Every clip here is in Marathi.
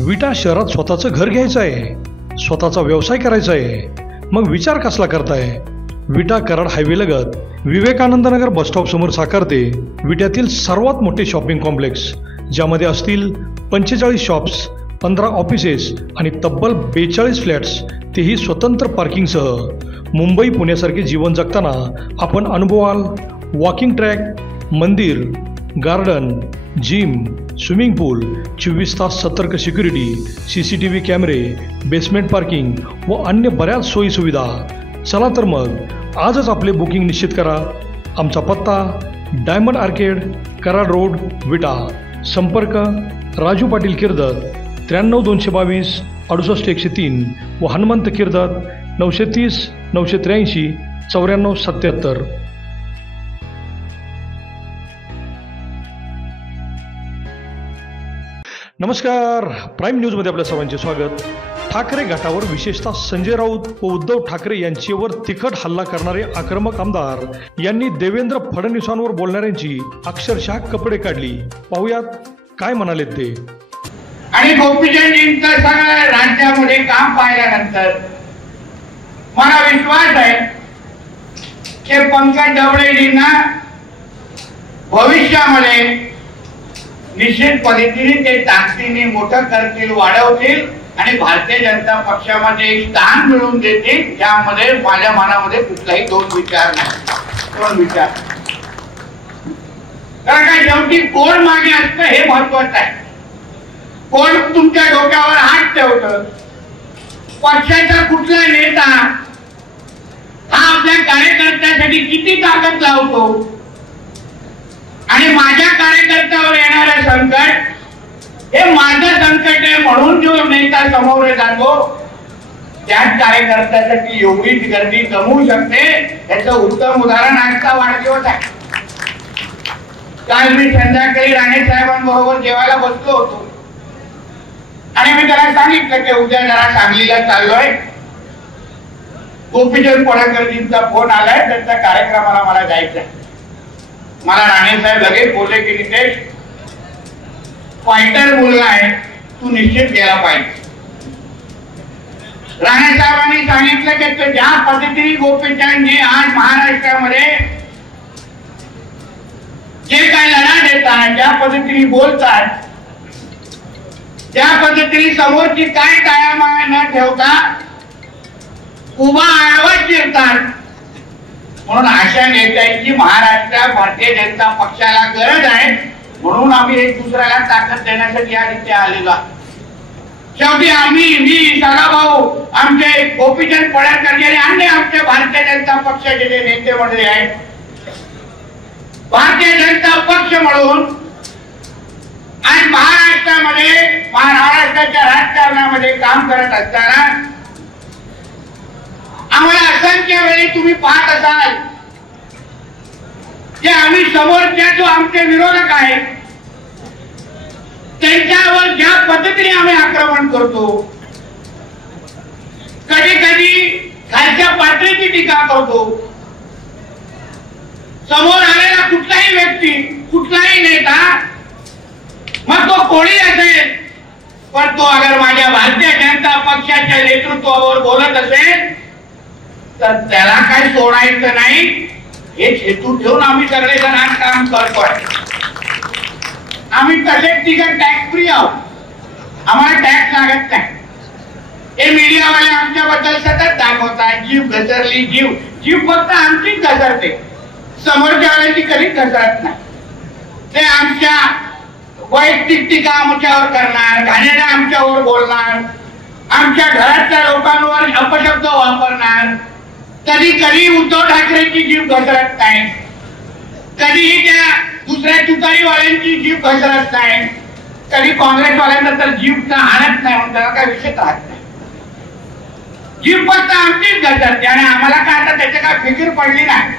विटा शहरात स्वतःचं घर घ्यायचं आहे, स्वतःचा व्यवसाय करायचा आहे, मग विचार कसला करताय? विटा कराड हायवे लगत विवेकानंद नगर बसस्टॉप समोर साकारते विट्यातील सर्वात मोठे शॉपिंग कॉम्प्लेक्स, ज्यामध्ये असतील 45 शॉप्स, 15 ऑफिसेस आणि तब्बल 42 फ्लॅट्स, तेही स्वतंत्र पार्किंगसह। मुंबई पुण्यासारखे जीवन जगताना आपण अनुभवाल वॉकिंग ट्रॅक, मंदिर, गार्डन, जिम, स्विमिंग पूल, 24 तास सतर्क सिक्युरिटी, CCTV कॅमेरे, बेसमेंट पार्किंग व अन्य बऱ्याच सोयी सुविधा। चला तर मग आजच आपले बुकिंग निश्चित करा। आमचा पत्ता डायमंड आर्केड, कराड रोड, विटा। संपर्क राजू पाटील किर्दत 93 222 68 103 व हनुमंत किर्दत 930 983 94 77। नमस्कार, प्राईम न्यूजमध्ये आपल्या सर्वांचे स्वागत। ठाकरे गटावर विशेषतः संजय राऊत व उद्धव ठाकरे यांच्यावर तिखट हल्ला करणारे आक्रमक आमदार यांनी देवेंद्र फडणवीसांवर बोलणाऱ्यांची अक्षरशः कपडे काढली। पाहूयात काय म्हणाले ते। आणि गोपीचंदजींचं सगळं राज्यामध्ये काम पाहिल्यानंतर मला विश्वास आहे की पंकज डवळेजींना भविष्यामध्ये निश्चित पद्धतीने ते ताकदीने मोठं करतील, वाढवतील आणि भारतीय जनता पक्षामध्ये एक स्थान मिळवून देतील, ज्यामध्ये माझ्या मनामध्ये कुठलाही दोन विचार नाही। कारण का शेवटी कोण मागे असतं हे महत्वाचं आहे। कोण तुमच्या डोक्यावर हात ठेवतं, पक्षाचा कुठला नेता हा आपल्या कार्यकर्त्यासाठी किती ताकद लावतो आणि माझ्या कार्यकर्त्यावर येणारं संकट हे माझं संकट आहे म्हणून जो नेता समोर जातो त्याच कार्यकर्त्यासाठी एवढीच गर्दी जमवू शकते, याचं उत्तम उदाहरण आजचा वाढदिवस आहे। काल मी संध्याकाळी राणे साहेबांबरोबर जेवायला बसलो होतो आणि मी त्याला सांगितलं की उद्या जरा सांगलीला चाललोय, गोपीचंद पडळकरजींचा फोन आलाय, त्यांच्या कार्यक्रमाला मला जायचंय। मला राणे साहेब लगेच बोलले की नितेश, फायटर मुलगा आहे, तू निश्चित गेला पाहिजे। राणे साहेबांनी सांगितलं की ज्या पद्धतीने गोपीचंदजी आज महाराष्ट्रामध्ये जे काय लढा देतात, ज्या पद्धतीने बोलतात, त्या पद्धतीने समोरची काय टाळामाळ न ठेवता उभा आवाज चिरतात, म्हणून अशा नेत्यांची महाराष्ट्रात भारतीय जनता पक्षाला गरज आहे। म्हणून आम्ही एक दुसऱ्याला ताकद देण्यासाठी या इथे आलेलो आहोत। शेवटी मी सदाभाऊ, आमचे गोपीचंद पडळकर आणि अन्य आमचे भारतीय जनता पक्षाचे जे नेते मंडळी आहेत, भारतीय जनता पक्ष म्हणून आज महाराष्ट्राच्या राजकारणामध्ये काम करत असताना आम्हाला असंख्य वेळी तुम्ही पाहत असाल की आम्ही समोरच्या जो आमचे विरोधक आहेत त्यांच्यावर ज्या पद्धतीने आम्ही आक्रमण करतो, कधी कधी खालच्या पातळीची टीका करतो। समोर आलेला कुठलाही व्यक्ती, कुठलाही नेता, मग तो कोणी असेल, पण तो अगर माझ्या भारतीय जनता पक्षाच्या नेतृत्वावर बोलत असेल तर त्याला काय सोडायचं नाही, हे हेतू ठेवून आम्ही सगळेजण आज काम करतोय। आम्ही तसेच तिघं टॅक्स फ्री आहोत, आम्हाला टॅक्स लागत नाही। हे मीडियावाले आमच्याबद्दल सतत दाखवतात जीव घसरली, जीव फक्त आमचीच घसरते, समोरच्यावाल्यांची कधीच घसरत नाही। ते आमच्या वैयक्तिक टीका आमच्यावर करणार, घाणेरडा आमच्यावर बोलणार, आमच्या घरातल्या लोकांवर अपशब्द वापरणार। कधी कधी उद्धव ठाकरेची जीव घसरत नाही, कधीही त्या दुसऱ्या तुतारीवाल्यांची जीव घसरत नाही, कधी काँग्रेसवाल्यांना तर जीव आणत नाही, म्हणून त्याला काय विषय राहत नाही। जीव फक्त आमचीच घसरते आणि आम्हाला काय आता त्याची काय फिकीर पडली नाही।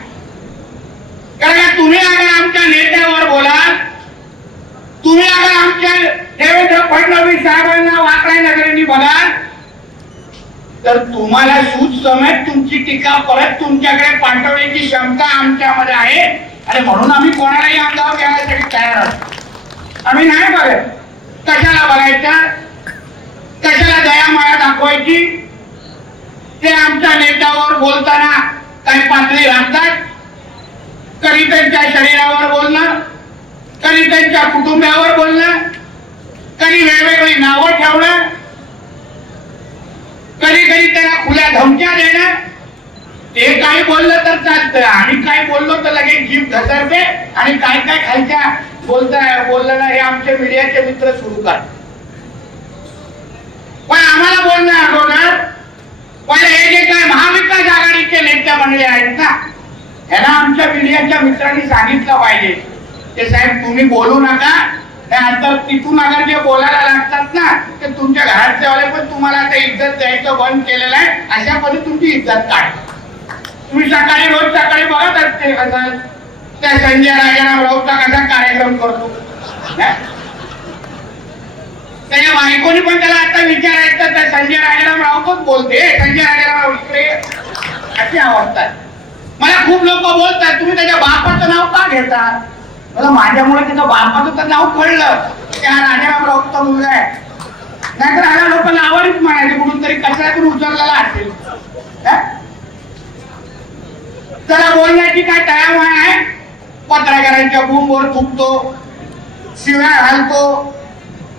कारण तुम्ही अगर आमच्या नेत्यावर बोलाल, तुम्ही अगर आमच्या देवेंद्र फडणवीस साहेबांना वाकड्या नगरींनी बघाल तर तुम्हाला सूज समेत तुमची टीका परत तुमच्याकडे पाठवण्याची क्षमता आमच्यामध्ये आहे आणि म्हणून आम्ही कोणालाही अंगावर घेण्यासाठी तयार आहोत। आम्ही नाही बघत, कशाला बघायचं? कशाला दयामाया दाखवायची? ते आमच्या नेत्यावर बोलताना काही पातळी राखतात, कधी त्यांच्या शरीरावर बोलणं, कधी त्यांच्या कुटुंबावर बोलणं, कधी वेगवेगळी नावं ठेवणं, कधी कधी त्याला खुल्या धमक्या देणं. ते काही बोललं तर चालतं, आणि काय बोललो तर लगेच जीभ घसरते आणि काय काय खायच्या बोललं ना, हे आमचे मीडियाचे मित्र सुरू करतात. पण आम्हाला बोलणं अगोदर पहिले हे जे काय महाविकास आघाडीचे नेते मंडळी आहेत ना, ह्याला आमच्या मीडियाच्या मित्रांनी सांगितलं पाहिजे की साहेब तुम्ही बोलू नका, आता तिथून अगर जे बोलायला लागतात ना ते तुमच्या घरातले वाले पण तुम्हाला ते इज्जत द्यायचं बंद केलेलं आहे, अशा पद्धती तुमची इज्जत काढतात. तुम्ही सकाळी रोज सकाळी बघत असते कसं त्या संजय राजाराम राऊतचा कसा कार्यक्रम करतो. त्याच्या बायकोनी पण त्याला आता विचारायचं तर संजय राजाराम राऊतच बोलते, संजय राजाराम राऊत इकडे अशी अवस्था. मला खूप लोक बोलतात तुम्ही त्याच्या बापाचं नाव का घेता? मला माझ्यामुळे त्याच्या बापाचं तर नाव कळलं त्या राजाराम राऊतचा मुलगा आहे, नाहीतर ह्या लोकांना आवडीच म्हणायचे कुठून तरी कचऱ्यातून उचललेला असेल. त्याला बोलण्याची काय तयार आहे? पत्रकारांच्या बूमवर थुकतो, शिव्या घालतो.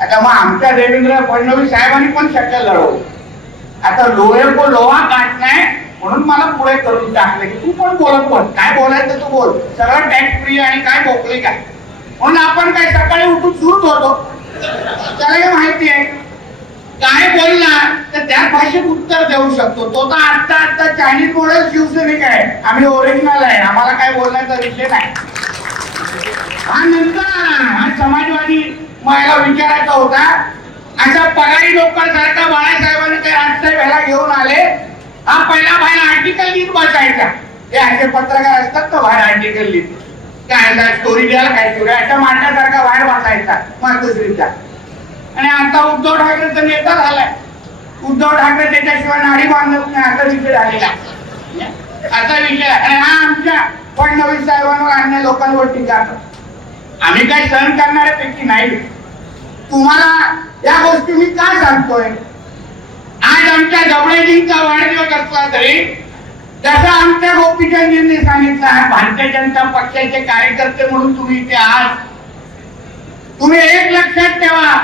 आता मग आमच्या देवेंद्र फडणवीस साहेबांनी पण शक्य लढवलं. आता लोहे को लोहा काटलाय म्हणून मला पुढे करून टाकले की तू पण बोलत बोल, काय बोलायचं तू बोल, सगळं टॅक्स फ्री आणि काय मोकळी काय. म्हणून आपण काय सकाळी उठून सुरूच होतो. त्याला माहिती आहे काय बोलला तर त्या भाषेत उत्तर देऊ शकतो. तो तर आता चायनीज मॉडेल शिवसैनिक आहे, आम्ही ओरिजिनल आहे, आम्हाला काय बोलण्याचा विषय नाही. हा नंतर हा समाजवादी मला विचारायचा होता, अशा पगारी लोकांसारखा बाळासाहेबांनी ते राजसाहेब ह्याला घेऊन आले. हा पहिला बाहेर आर्टिकल लिहित बसायचा, हे असे पत्रकार असतात तर बाहेर आर्टिकल लिहित काय स्टोरी द्यायला काय स्टोरी अशा मांडण्यासारखा बाहेर बसायचा मातोश्रीचा. आणि आता उद्धव ठाकरेचा नेता झालाय. उद्धव ठाकरे त्याच्याशिवाय नाडी बांधत नाही असा विषय झालेला असा विषय. आणि हा आमच्या फडणवीस साहेबांवर अन्य लोकांवर टीका करतो. आम्ही काही सहन करणाऱ्यापैकी नाही. तुम्हाला या गोष्टी मी काय सांगतोय, आज आमच्या जवळजींचा वाढदिवस असला तरी जसं आमच्या गोपीचंदजींनी सांगितलं भारतीय जनता पक्षाचे कार्यकर्ते म्हणून तुम्ही इथे आहात. तुम्ही एक लक्षात ठेवा,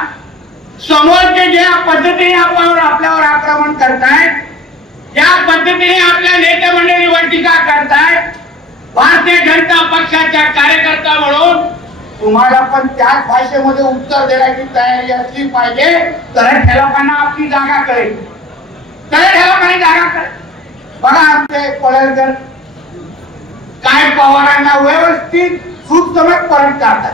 समोरचे ज्या पद्धतीने आपल्यावर आक्रमण करतायत, ज्या पद्धतीने आपल्या नेते मंडळीवर टीका करतायत, भारतीय जनता पक्षाच्या कार्यकर्ता म्हणून तुम्हाला पण त्याच भाषेमध्ये उत्तर देण्याची तयारी असली पाहिजे, तर ह्या लोकांना आपली जागा कळेल, तर ह्या लोकांनी जागा कळेल. बघा आमचे पळेलकर काय पवारांना व्यवस्थित सुसमत परत करतात.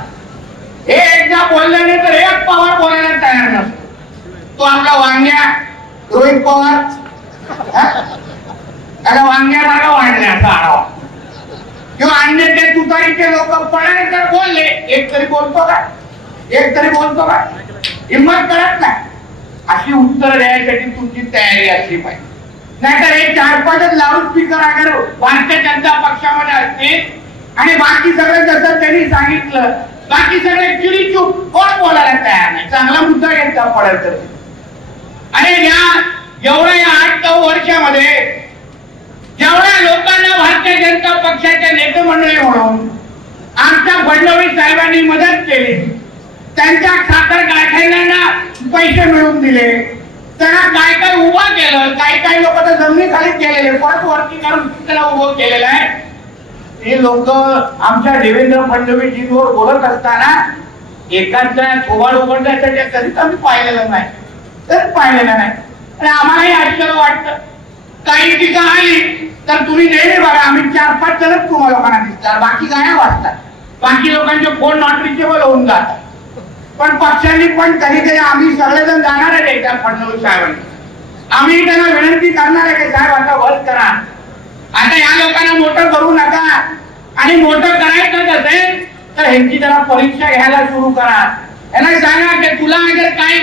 हे एकदा बोलल्याने तर एक पवार बोलायला तयार नसतो. तो आपला वांग्या रोहित पवार त्याला वांग्यासारखा वाढले असा आढावा किंवा अन्य ते तुतारीचे लोक पळाले तर बोलले, एक तरी बोलतो का, एक तरी बोलतो का, हिंमत करत नाही. अशी उत्तर द्यायसाठी तुमची तयारी असली पाहिजे. नाहीतर हे 4-5 लाऊड स्पीकर अगर भारतीय जनता पक्षामध्ये असते आणि बाकी सगळं जसं त्यांनी सांगितलं बाकी सगळे चिडीचूप कोण बोलायला तयार नाही. चांगला मुद्दा घेतला पडेल तर. आणि एवढ्या 8-9 वर्षामध्ये जेवढ्या लोकांना भारतीय जनता पक्षाच्या नेते मंडळी म्हणून आमच्या फडणवीस साहेबांनी मदत केली, त्यांच्या साखर कारखान्यांना पैसे मिळवून दिले, त्यांना काय काय उभा केलं, काही लोक तर जमिनीखाली केलेले परत वरती करून त्याला उभं केलेलं आहे. हे लोक आमच्या देवेंद्र फडणवीसजींवर बोलत असताना एकाचा थोबाड उघडण्यासाठी कधीच आम्ही पाहिलेलं नाही, तर पाहिलेलं नाही. आणि आम्हालाही आश्चर्य वाटतं. काही टीका आली तर तुम्ही नेहमी बघा आम्ही 4-5 जणच तुम्हाला लोकांना दिसतात, बाकी गाया वाचतात, बाकी लोकांचे फोन नॉट रिचेबल होऊन जातात. पण पक्षांनी पण कधी कधी आम्ही सगळेजण जाणार आहे त्या फडणवीस साहेबांनी, आम्ही त्यांना विनंती करणार आहे की साहेब आता बस करा, आता या लोकांना मोठं करू नका, आणि मोठं करायचं असेल तर ह्यांची जरा परीक्षा घ्यायला सुरू करा. यांना सांगा की तुला अगर काही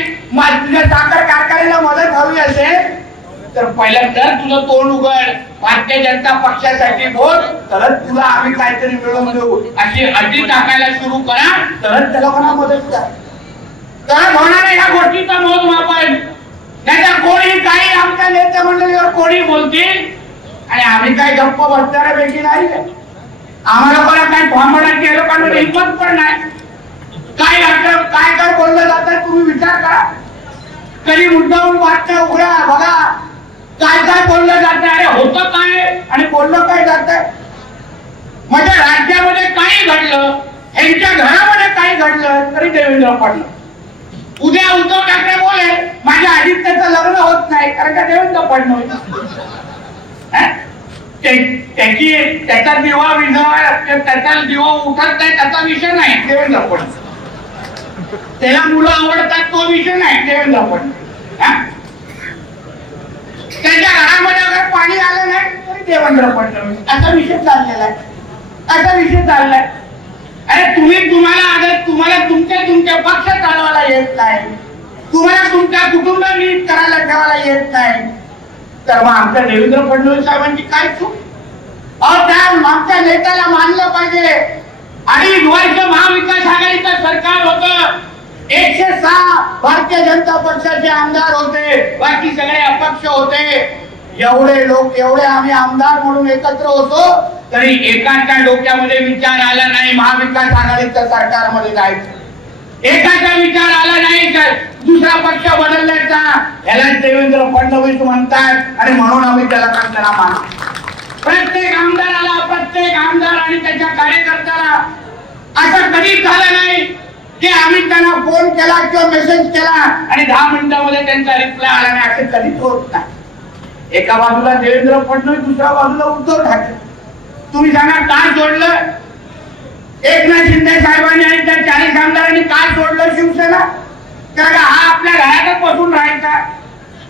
तुझ्या साखर कारखान्याला मदत हवी असेल तर पहिला तर तुझं तोंड उघड, भारतीय जनता पक्षासाठी बोल, तरच तुला आम्ही काहीतरी मिळवून देऊ अशी अटी टाकायला सुरू करा, तरच त्या लोकांना मदत करा. तर होणाऱ्या या गोष्टीचा मोजमाप आहे. त्याच्या कोणी काही आमच्या नेते मंडळीवर कोणी बोलतील आणि आम्ही काय गप्प बसणाऱ्यापैकी नाही. आम्हाला कोणा काय थांबवण्याची लोकांमध्ये हिंमत पण नाही. काय काय काय बोललं जातं तुम्ही विचार करा. कधी मुद्दाहून वाटतं उघडा बघा काय काय बोललं जातं. अरे होतं काय आणि बोललं काय जातं. म्हणजे राज्यामध्ये काही घडलं, यांच्या घरामध्ये काही घडलं तरी देवेंद्र फडणवीस. उद्या उद्धव ठाकरे बोले माझ्या आदित्यचं लग्न होत नाही कारण का देवेंद्र फडणवीस. त्याचा दिवा विझवा त्याचा दिवा उठत नाही त्याचा विषय नाही देवेंद्र फडणवीस. त्याला मुलं आवडतात तो विषय नाही देवेंद्र फडणवीस. त्याच्या घरामध्ये अगर पाणी आलं नाही तरी देवेंद्र फडणवीस. असा विषय चाललेला आहे. असा विषय चाललाय. अरे तुम्हाला तुमच्या पक्ष चालवायला येत नाही, तुम्हाला तुमच्या कुटुंब नीट करायला ठेवायला येत नाही तर मग आमच्या देवेंद्र फडणवीस साहेबांची काय चूक. त्या आमच्या नेत्याला मानलं पाहिजे. 2.5 वर्ष महाविकास आघाडीचं सरकार होतं. 106 भारतीय जनता पक्षाचे आमदार होते, बाकी सगळे अपक्ष होते. एवढे लोक एवढे आम्ही आमदार म्हणून एकत्र होतो तरी एकाच्या डोक्यामध्ये विचार आला नाही महाविकास आघाडीच्या सरकारमध्ये जायचं. एकाचा विचार आला नाही दुसरा पक्ष बदलण्याचा. याला देवेंद्र फडणवीस म्हणतात आणि म्हणून आम्ही त्याला कंटाळा मानतो. प्रत्येक आमदार आणि त्याच्या कार्यकर्त्याला असं कधीच झालं नाही की आम्ही त्यांना फोन केला किंवा मेसेज केला आणि 10 मिनिटांमध्ये त्यांचा रिप्लाय आला नाही. असं कधीच होत नाही. एका बाजूला देवेंद्र फडणवीस दुसऱ्या बाजूला उद्धव ठाकरे. तुम्ही सांगा काय सोडलं. एकनाथ शिंदे साहेबांनी आणि त्या 40 आमदारांनी काय सोडलं शिवसेना. कारण हा आपल्या घरातच बसून राहायचा,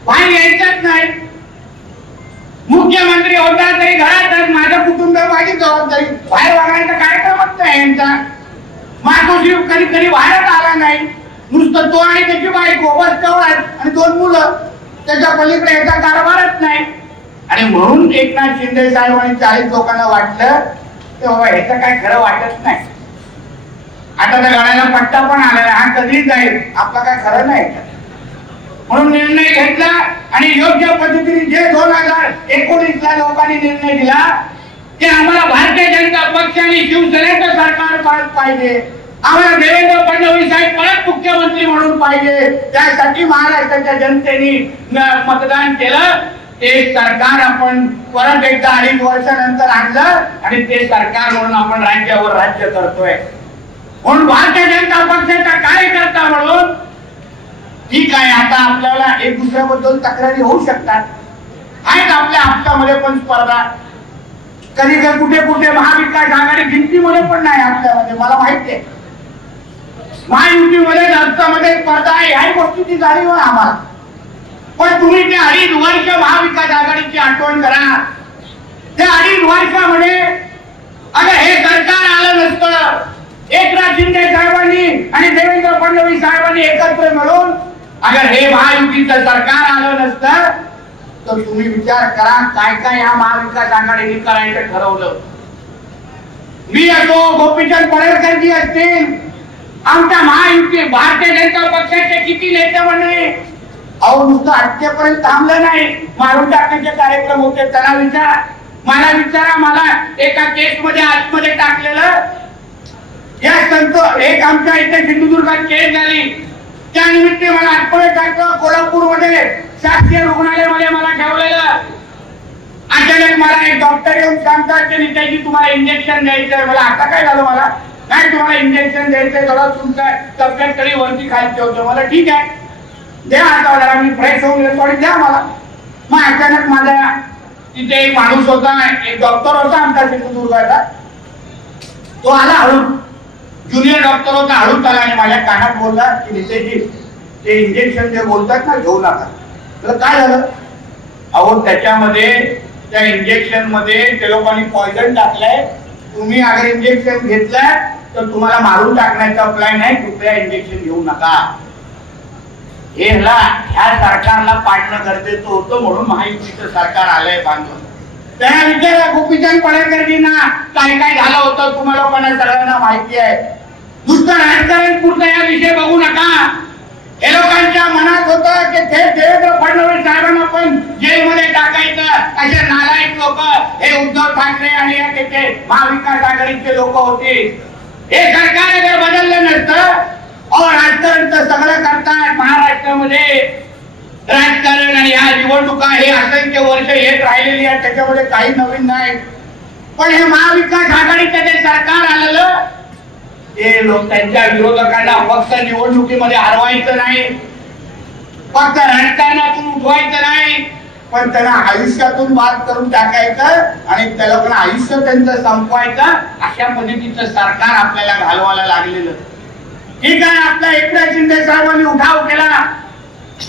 बाहेर यायचंच नाही. मुख्यमंत्री होता तरी घरातच माझं कुटुंब माझी जबाबदारी. बाहेर वागायचा कार्यक्रमच नाही यांचा. मातोश्री कधी कधी बाहेरच आला नाही. नुसतं तो आणि त्याची बायको बस तेवढा आणि 2 मुलं. त्याच्या पलीकडे याचा कारभारच नाही. आणि म्हणून एकनाथ शिंदे साहेब आणि 40 लोकांना वाटलं की बाबा ह्याचं काय खरं वाटत नाही. आता त्या गाड्याला पट्टा पण आलेला हा कधी जाईल आपलं काय खरं नाही. म्हणून निर्णय घेतला आणि योग्य पद्धतीने जे 2019ला लोकांनी निर्णय दिला की आम्हाला भारतीय जनता पक्ष आणि शिवसेनेचं सरकार परत पाहिजे, आम्हाला देवेंद्र फडणवीस साहेब परत मुख्यमंत्री म्हणून पाहिजे. त्यासाठी महाराष्ट्राच्या जनतेने मतदान केलं. ते सरकार आपण परत एकदा 2.5 वर्षानंतर आणलं आणि ते सरकार म्हणून आपण राज्यावर राज्य करतोय. म्हणून भारतीय जनता पक्षाचा कार्यकर्ता म्हणून ठीक आहे. आता आपल्याला एक दुसऱ्याबद्दल तक्रारी होऊ शकतात. आहेत आपल्या आपसामध्ये पण स्पर्धा. कधी कुठे कुठे महाविकास आघाडी गिनतीमध्ये पण नाही आपल्यामध्ये मला माहिती आहे. महायुतीमध्ये राष्ट्रामध्ये स्पर्धा आहे ह्या गोष्टीची जाणीव आहे आम्हाला. पण तुम्ही ते 2.5 वर्ष महाविकास आघाडीची आठवण करा. त्या 2.5 वर्षामध्ये अगर हे सरकार आलं नसतं, एकनाथ शिंदे साहेबांनी आणि देवेंद्र फडणवीस साहेबांनी एकत्र मिळून अगर हे महायुतीचं सरकार आलं नसतं तर तुम्ही विचार करा काय काय या महाविकास आघाडीने करायचं ठरवलं. मी असो गोपीचंद पडळकरजी असतील, आमच्या महायुती भारतीय जनता पक्षाचे किती नेते मंडळी अहो नुसतं अटकेपर्यंत थांबलं नाही. मारून टाकण्याचे कार्यक्रम होते. त्यांना विचारा मला एका केसमध्ये आतमध्ये टाकलेलं या संत एक आमच्या इथे सिंधुदुर्गात केस झाली त्यानिमित्त मला आतमध्ये टाकलं. कोल्हापूरमध्ये शासकीय रुग्णालयामध्ये मला ठेवलेलं. अचानक मला एक डॉक्टर येऊन सांगतात की नित्याजी तुम्हाला इंजेक्शन द्यायचंय. मला आता काय झालं मला काय तुम्हाला इंजेक्शन द्यायचंय थोडा तुमचा तब्येत तरी वरती खायचं होतं. मला ठीक आहे द्या आता जरा मी फ्रेश होऊन थोडी द्या मला. मग अचानक माझ्या तिथे एक माणूस होता एक डॉक्टर होता आमच्या सिंधुदुर्गाचा. तो आला हळू ज्युनियर डॉक्टर होता हळूच आला आणि माझ्या कानात बोलला की नितेशजी ते इंजेक्शन जे बोलतात ना घेऊ नका. तर काय झालं अहो त्याच्यामध्ये त्या इंजेक्शन मध्ये ते लोकांनी पॉइझन टाकलंय. तुम्ही अगर इंजेक्शन घेतलंय तर तुम्हाला मारून टाकण्याचा प्लॅन आहे. कृपया इंजेक्शन घेऊ नका. ह्या सरकारला पाडणं गरजेचं होतं म्हणून महायुतीचं सरकार आलंय बांधून. त्यांना विचारा गोपीचंद पडळकरजींना काय काय झालं होतं तुम्हाला लोकांना सगळ्यांना माहिती आहे. नुसतं राजकारण पुरतं या विषय बघू नका. हे लोकांच्या मनात होतं की थेट देवेंद्र फडणवीस साहेबांना पण जेलमध्ये टाकायचं. असे नालायक लोक हे उद्धव ठाकरे आणि त्याचे महाविकास आघाडीचे लोक होते. हे सरकार जर बदललं नसतं राजकारण तर सगळं करतात महाराष्ट्रामध्ये. राजकारण आणि ह्या निवडणुका हे असंख्य वर्ष येत राहिलेली आहे, त्याच्यामध्ये काही नवीन नाही. पण हे महाविकास आघाडीचं जे सरकार आलेलं ते लोक त्यांच्या विरोधकांना फक्त निवडणुकीमध्ये हरवायचं नाही, फक्त राजकारणातून उठवायचं नाही, पण त्यांना आयुष्यातून बाद करून टाकायचं आणि त्या लोकांना आयुष्य त्यांचं संपवायचं. अशा पद्धतीचं सरकार आपल्याला घालवायला लागलेलं. ठीक आहे, आपल्या एकनाथ शिंदे साहेबांनी उठाव केला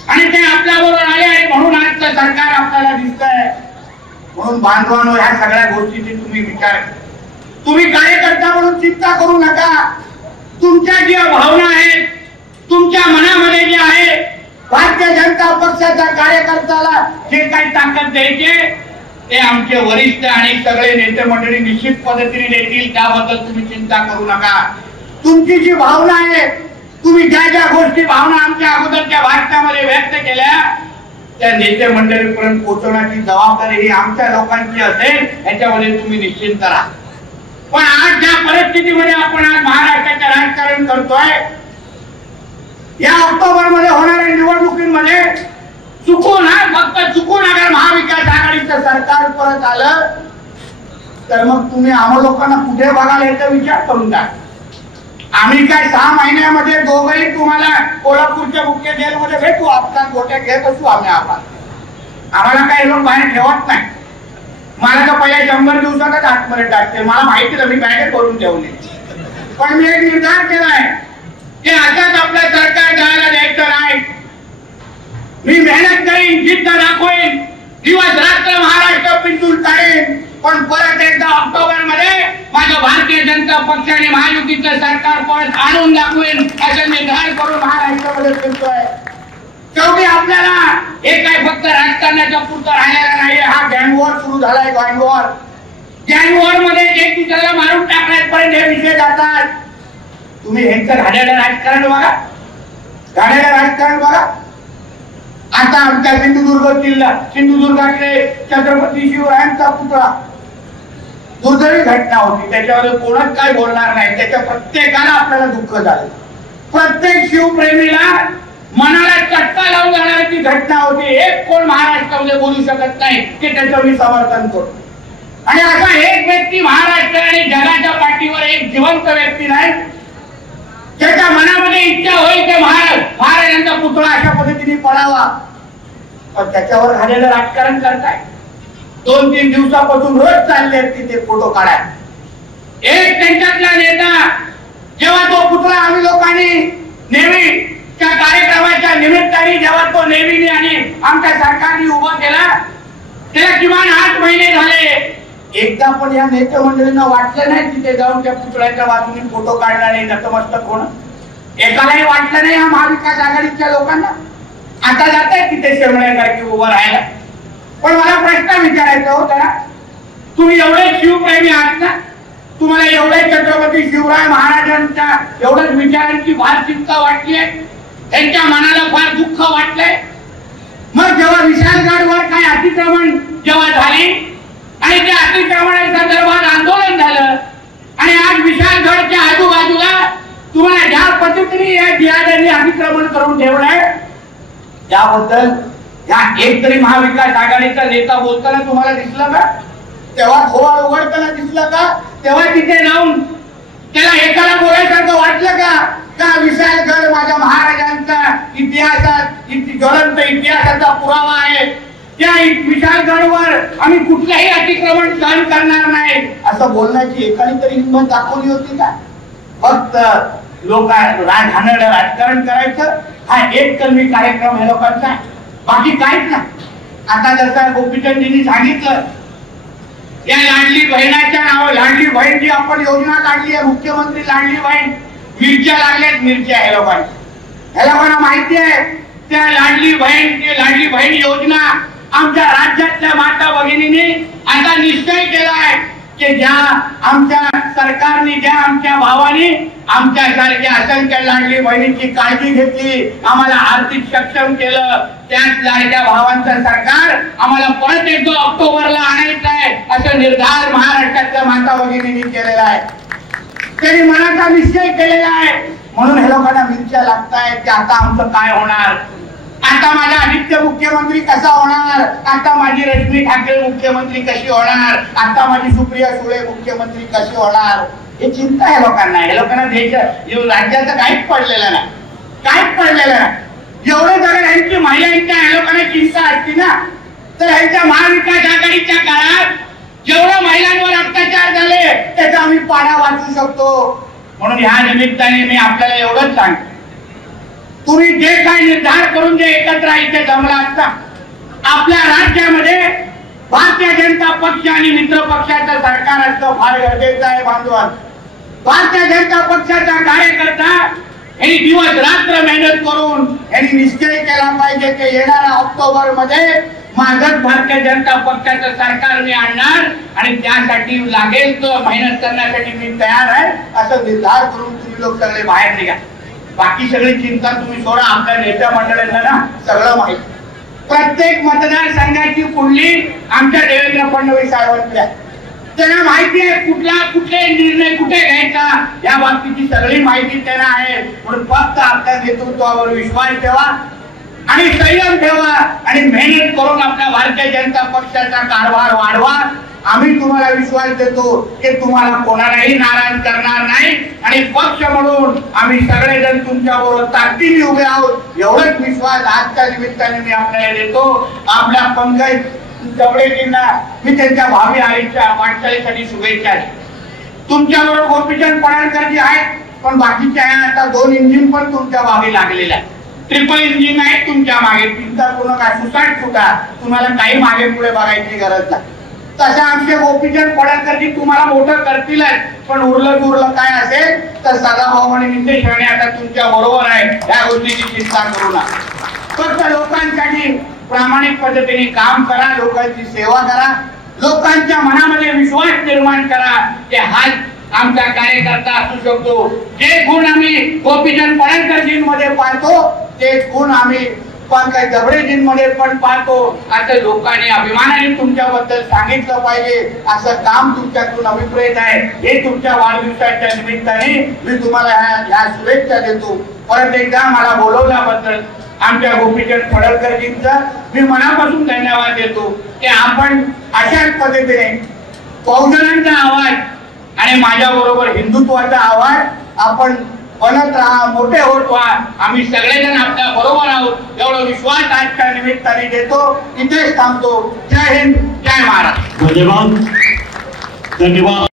आणि ते आपल्याबरोबर आले आणि म्हणून आजचं सरकार आपल्याला दिसतंय. म्हणून बांधवांनो, ह्या सगळ्या गोष्टीची तुम्ही विचार, तुम्ही कार्यकर्ता म्हणून चिंता करू नका. तुमच्या ज्या भावना आहेत, तुमच्या मनामध्ये जे आहे, भारतीय जनता पक्षाच्या कार्यकर्त्याला जे काही ताकद द्यायचे ते आमचे वरिष्ठ आणि सगळे नेते मंडळी निश्चित पद्धतीने देतील. त्याबद्दल तुम्ही चिंता करू नका. तुमची जी भावना आहे, तुम्ही ज्या ज्या गोष्टी भावना आमच्या अगोदरच्या भाषणामध्ये व्यक्त केल्या त्या नेते मंडळीपर्यंत पोहोचवण्याची जबाबदारी ही आमच्या लोकांची असेल, याच्यामध्ये तुम्ही निश्चिंत राहा. पण आज ज्या परिस्थितीमध्ये आपण आज महाराष्ट्राचं राजकारण करतोय, या ऑक्टोबर मध्ये होणाऱ्या निवडणुकीमध्ये चुकून फक्त चुकून अगर महाविकास आघाडीचं सरकार परत आलं तर मग तुम्ही आम्हा लोकांना कुठे बघाल याचा विचार करून द्या. आम्ही काय 6 महिन्यामध्ये दोघंही तुम्हाला कोल्हापूरच्या मुख्य जेलमध्ये भेटू, आपला गोट्या घेत असू आम्ही. आम्हाला काही लोक बाहेर ठेवत नाही. मला तर पहिल्या 100 दिवसातच आतमध्ये टाकते. मला माहिती नाही, मी बॅगेत भरून ठेवले. पण मी एक निर्धार केलाय की असंच आपलं सरकार जायला द्यायचं नाही. मी मेहनत करीन, जिद्द दाखवेन, दिवस रात्र महाराष्ट्र पिंटून काढेन. पण परत एकदा ऑक्टोबर मध्ये माझं भारतीय जनता पक्षाने महायुतीचं सरकार परत आणून दाखवेन असं निर्धार करून महाराष्ट्रामध्ये फिरतोय. शेवटी आपल्याला हे काय फक्त राजकारणाच्या पुरतं राहिलेला नाही. हा गँगवॉर सुरू झालाय. गँगवॉर मध्ये एक दुसऱ्याला मारून टाकण्यापर्यंत हे विषय जातात. तुम्ही ह्यांचं घाणेरडं राजकारण बघा, घाणेरडं राजकारण बघा. आता आमच्या सिंधुदुर्गातले छत्रपती शिवरायांचा पुतळा, दुर्दैवी घटना होती, त्याच्यावर कोणच काय बोलणार नाही. त्याच्या प्रत्येकाला आपल्याला दुःख झालं. प्रत्येक शिवप्रेमीला मनाला चटका लावून जाणारी ती घटना होती. एक कोण महाराष्ट्रामध्ये बोलू शकत नाही की त्याचं मी समर्थन करतो. आणि असा एक व्यक्ती महाराष्ट्र आणि जगाच्या पाठीवर एक जिवंत व्यक्ती नाही त्याच्या मनामध्ये इच्छा होईल की महाराजांचा पुतळा अशा पद्धतीने पडावा, पण त्याच्यावर झालेलं राजकारण करताय. 2-3 दिवसापासून रोज चालले तिथे फोटो काढाय. एक त्यांच्यातला नेता जेव्हा तो पुतळा आम्ही लोकांनी नेहमीच्या कार्यक्रमाच्या निमित्ताने जेव्हा तो नेहमी आणि आमच्या सरकारने उभा केला, त्याला किमान 8 महिने झाले. एकदा पण या नेते मंडळींना वाटलं नाही तिथे जाऊन त्या पुतळ्याच्या बाजूने फोटो काढला नाही, नतमस्तक होणं. एकालाही वाटलं नाही या महाविकास आघाडीच्या लोकांना. आता जात आहे तिथे शेवण्यासारखी उभं राहायला. पण मला प्रश्न विचारायचा होता, तुम्ही एवढे शिवप्रेमी आहात ना, तुम्हाला एवढे छत्रपती शिवराय महाराजांच्या एवढ्याच विचारांची फार चिंता वाटली आहे, त्यांच्या मनाला फार दुःख वाटलंय. मग जेव्हा विशाळगडवर काय अतिक्रमण जेव्हा झाली आणि त्या अतिक्रमणासंदर्भात आंदोलन झालं आणि आज विशाळगडच्या आजूबाजूला तुम्हाला ज्या पद्धतीने या जिहाद्यांनी अतिक्रमण करून ठेवलंय त्याबद्दल या एक तरी महाविकास आघाडीचा नेता बोलताना तुम्हाला दिसलं का? तेव्हा खोवा उघडताना दिसलं का? तेव्हा तिथे जाऊन त्याला एकाला बोलायसारखं वाटलं का? का विशाळगड माझ्या महाराजांचा इतिहासात ज्वलंत इतिहासाचा पुरावा आहे, त्या विशाळगडवर आम्ही कुठल्याही अतिक्रमण सहन करणार नाही असं बोलण्याची एकाने तरी हिंमत दाखवली होती का? फक्त लोक घाणेरडं राजकारण करायचं हा एक कलमी कार्यक्रम हे लोकांचा, बाकी काहीच नाही. आता जसं गोपीचंदजींनी सांगितलं, या लाडली बहिणाच्या नावावर लाडली बहीण जी आपण योजना काढली आहे, मुख्यमंत्री लाडली बहीण, मिरच्या लागल्यात, मिरच्या हे लोकांना माहिती आहे. त्या लाडली बहीण योजना आमच्या राज्यातल्या माता भगिनींनी आता निश्चय केला आहे की ज्या आमच्या सरकारने, ज्या आमच्या भावाने आमच्या सारख्या असंख्य लाडली बहिणीची काळजी घेतली, आम्हाला आर्थिक सक्षम केलं, त्याच लाडक्या भावांचं सरकार आम्हाला परत एकदा ऑक्टोबरला आणायचं आहे असं निर्धार महाराष्ट्राच्या माता भगिनींनी केलेला आहे. त्यांनी मनाचा निश्चय केलेला आहे. म्हणून हे लोकांना मिरच्या लागतायत की आता आमचं काय होणार, आता माझा आदित्य मुख्यमंत्री कसा होणार, आता माझी रश्मी ठाकरे मुख्यमंत्री कशी होणार, आता माझी सुप्रिया सुळे मुख्यमंत्री कशी होणार, हे चिंता आहे लोकांना. हे लोकांना राज्याचं काहीच पडलेलं नाही, काहीच पडलेलं नाही. एवढे जर यांची महिलांच्या या लोकांना चिंता असती ना, तर यांच्या महाविकास आघाडीच्या काळात जेवढं महिलांवर अत्याचार झाले त्याचा आम्ही पाडा वाचू शकतो. म्हणून ह्या निमित्ताने मी आपल्याला एवढंच सांगतो, तुम्ही जे काय निर्धार करून जे एकत्र इथे जमला असता, आपल्या राज्यामध्ये भारतीय जनता पक्ष आणि मित्र पक्षाचं सरकार असणं फार गरजेचं आहे. बांधवांनो, भारतीय जनता पक्षाचा कार्यकर्ता यांनी दिवस रात्र मेहनत करून यांनी निश्चय केला पाहिजे की येणाऱ्या ऑक्टोबर मध्ये माझंच भारतीय जनता पक्षाचं सरकार मी आणणार आणि त्यासाठी लागेल तर मेहनत करण्यासाठी मी तयार आहे असं निर्धार करून तुम्ही लोक सगळे बाहेर निघा. बाकी सगळी चिंता तुम्ही सोडा. आपल्या नेत्या मंडळांना ना सगळं माहिती, प्रत्येक मतदारसंघाची कुंडली आमच्या देवेंद्र फडणवीस साहेबांची आहे. त्यांना माहिती आहे कुठले निर्णय कुठे घ्यायचा, या बाबतीची सगळी माहिती त्यांना आहे. म्हणून फक्त आपल्या नेतृत्वावर विश्वास ठेवा आणि संयम ठेवा आणि मेहनत करून आपल्या भारतीय जनता पक्षाचा कारभार वाढवा. आम्ही तुम्हाला विश्वास देतो की तुम्हाला कोणालाही नाराज करणार नाही आणि पक्ष म्हणून आम्ही सगळेजण तुमच्या बरोबर ताकदीने उभे आहोत. एवढाच विश्वास आजच्या निमित्ताने मी आपल्याला देतो. आपल्या पंकज जबडेजींना मी त्यांच्या भावी आयुष्या वाटचालीसाठी शुभेच्छा देतो. तुमच्या बरोबर गोपीचंद पडळकरजी आहेत, पण बाकीच्या आता 2 इंजिन पण तुमच्या भावी लागलेल्या आहेत. ट्रिपल इंजिन आहे तुमच्या मागे. चिंता करू नका, सुसाट सुटा, तुम्हाला काही मागे पुढे बघायची गरज नाही. तशा आमचे गोपीचंद पडळकरजी तुम्हाला मोठं करतीलच, पण उरलं काय असेल तर सदाभाऊ आणि नितेश राणे आता तुमच्या बरोबर आहे. या गोष्टीची चिंता करू नका. फक्त लोकांसाठी प्रामाणिक पद्धतीने काम करा, लोकांची सेवा करा, लोकांच्या मनामध्ये विश्वास निर्माण करा की हाच आमचा कार्यकर्ता असू शकतो. जे गुण आम्ही गोपीचंद पडळकरजींमध्ये पाहतो ते गुण आम्ही पंकज जबडेजींमध्ये पण पाहतो. असं लोकांनी अभिमानाने तुमच्याबद्दल सांगितलं पाहिजे, असं काम तुमच्याकडून अभिप्रेत आहे. हे तुमच्या वाढदिवसाच्या निमित्ताने मी तुम्हाला ह्या शुभेच्छा देतो. परत एकदा मला बोलवल्याबद्दल आमच्या गोपीचंद पडळकरजींचा मी मनापासून धन्यवाद देतो की आपण अशाच पद्धतीने बहुजनांचा आवाज आणि माझ्या बरोबर हिंदुत्वाचा आवाज आपण बनत राहा, मोठे होत व्हा. आम्ही सगळेजण आपल्या बरोबर आहोत एवढा विश्वास आजच्या निमित्ताने देतो. इथेच थांबतो. जय हिंद, जय महाराष्ट्र. धन्यवाद.